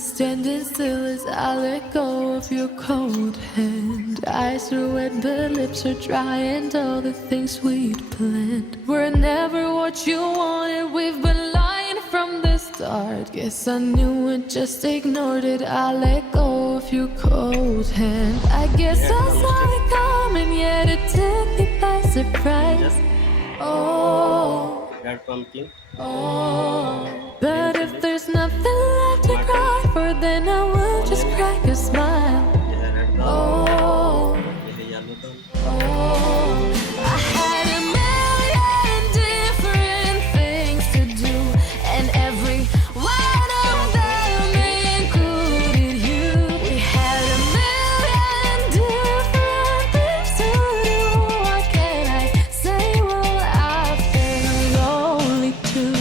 is standing still as I let go of your cold hand. Eyes are wet but lips are dry, and all the things we'd planned were never what you wanted. We've been lying from the start. Guess I knew it, just ignored it. I let go of your cold hand. I guess I saw it coming, yet it took me by surprise. Oh, oh, but if there's nothing left to cry for, then I will just crack a smile. Oh, oh, I had a million different things to do, and every one of them included you. We had a million different things to do. What can I say? Well, I've been lonely too.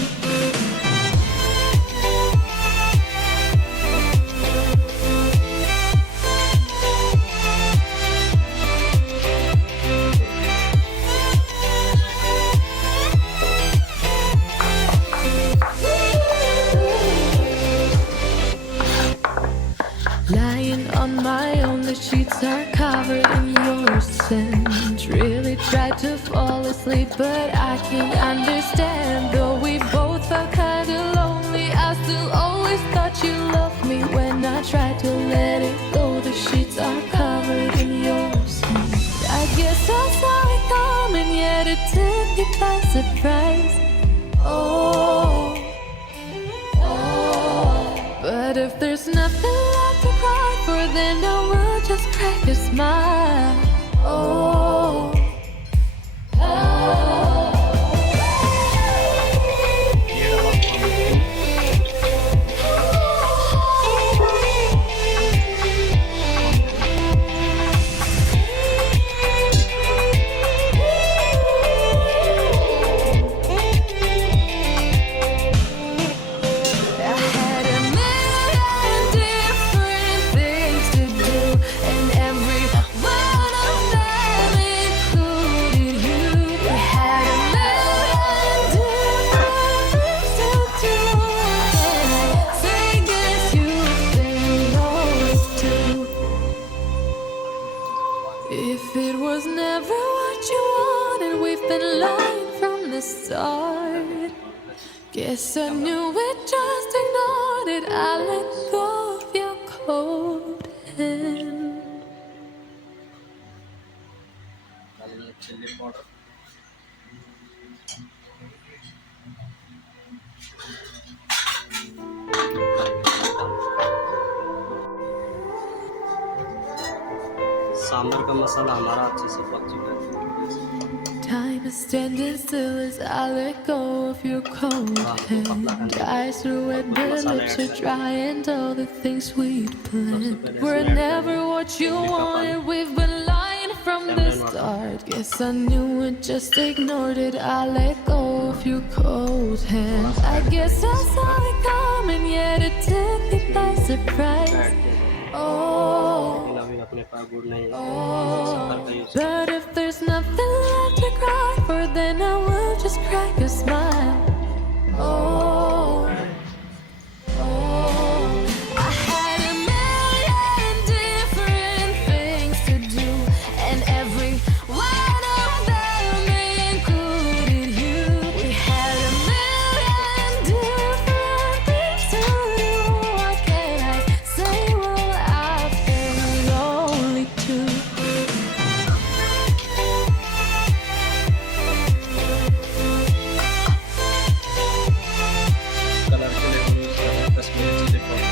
Lying on my own, the sheets are covered in your scent. Really tried to fall asleep, but I can't understand. Though we both felt kinda lonely, I still always thought you loved me. When I tried to let it go, the sheets are covered in your scent. I guess I saw it coming, yet it took me by surprise. Oh, oh, but if there's nothing left to cry for, then I will just crack a smile. Oh, oh. I had a million different things to do, and every one of them included you. We had a million different things to do, and I say, guess you've been lost too. If it was never what you wanted, we've been lying from the start. Guess I knew it, just ignored it. I let go of your cold hand. Sambar का मसाला हमारा अच्छे से पक चुका है। Time is standing still as I let go of your cold hand. Eyes are wet but lips are dry, and all the things we'd planned were never what you wanted. We've been lying from the start. Guess I knew it, just ignored it. I let go of your cold hand. I guess I saw it coming, yet it took me by surprise. Oh, अपने पास गुड़ नहीं है, oh, sambar का use but if there's nothing left to cry for, then I will just crack a smile. Oh, oh, I had a million different things to do, and every one of them included you. We had a million different things to do. What can I say? Well, I've been lonely too. Colour के लिए use कर रहे हैं Kashmiri chilli powder.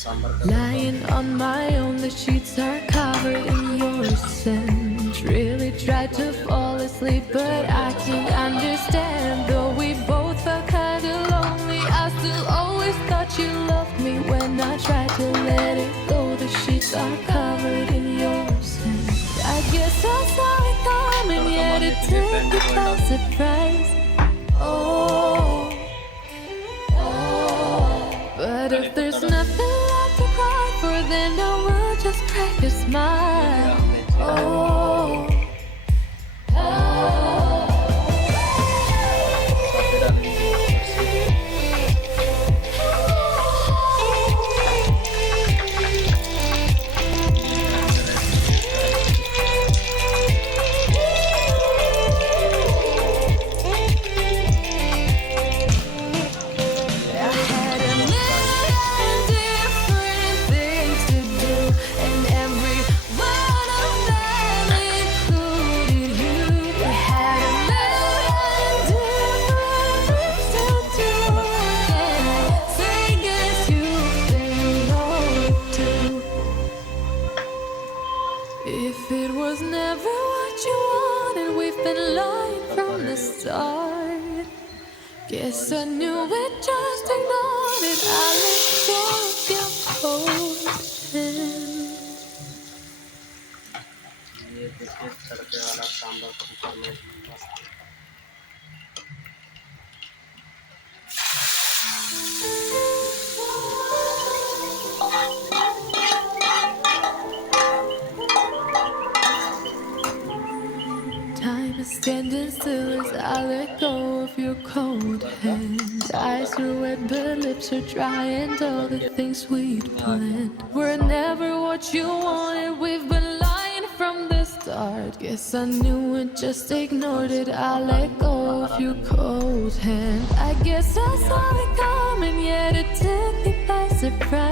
Sambar का Lying on my own, the sheets are covered in your scent. Really tried to fall asleep, but I can't understand. Though we both felt kinda lonely, I still always thought you loved me. When I tried to let it go, the sheets are covered in your scent. I guess I saw it coming, yet it took me by surprise. Oh, oh, but if there's nothing left to cry for, then I will just crack a smile. Oh, we just ignored it. I let go of your cold hand. ये देखिए तड़के वाला सांभर को cooker में मस्त। Time is standing still as I let go of your cold hand. Eyes are wet but lips are dry, and all the things we'd planned were never what you wanted. We've been lying from the start. Guess I knew it, just ignored it. I let go of your cold hand. I guess I saw it coming, yet it took me by surprise.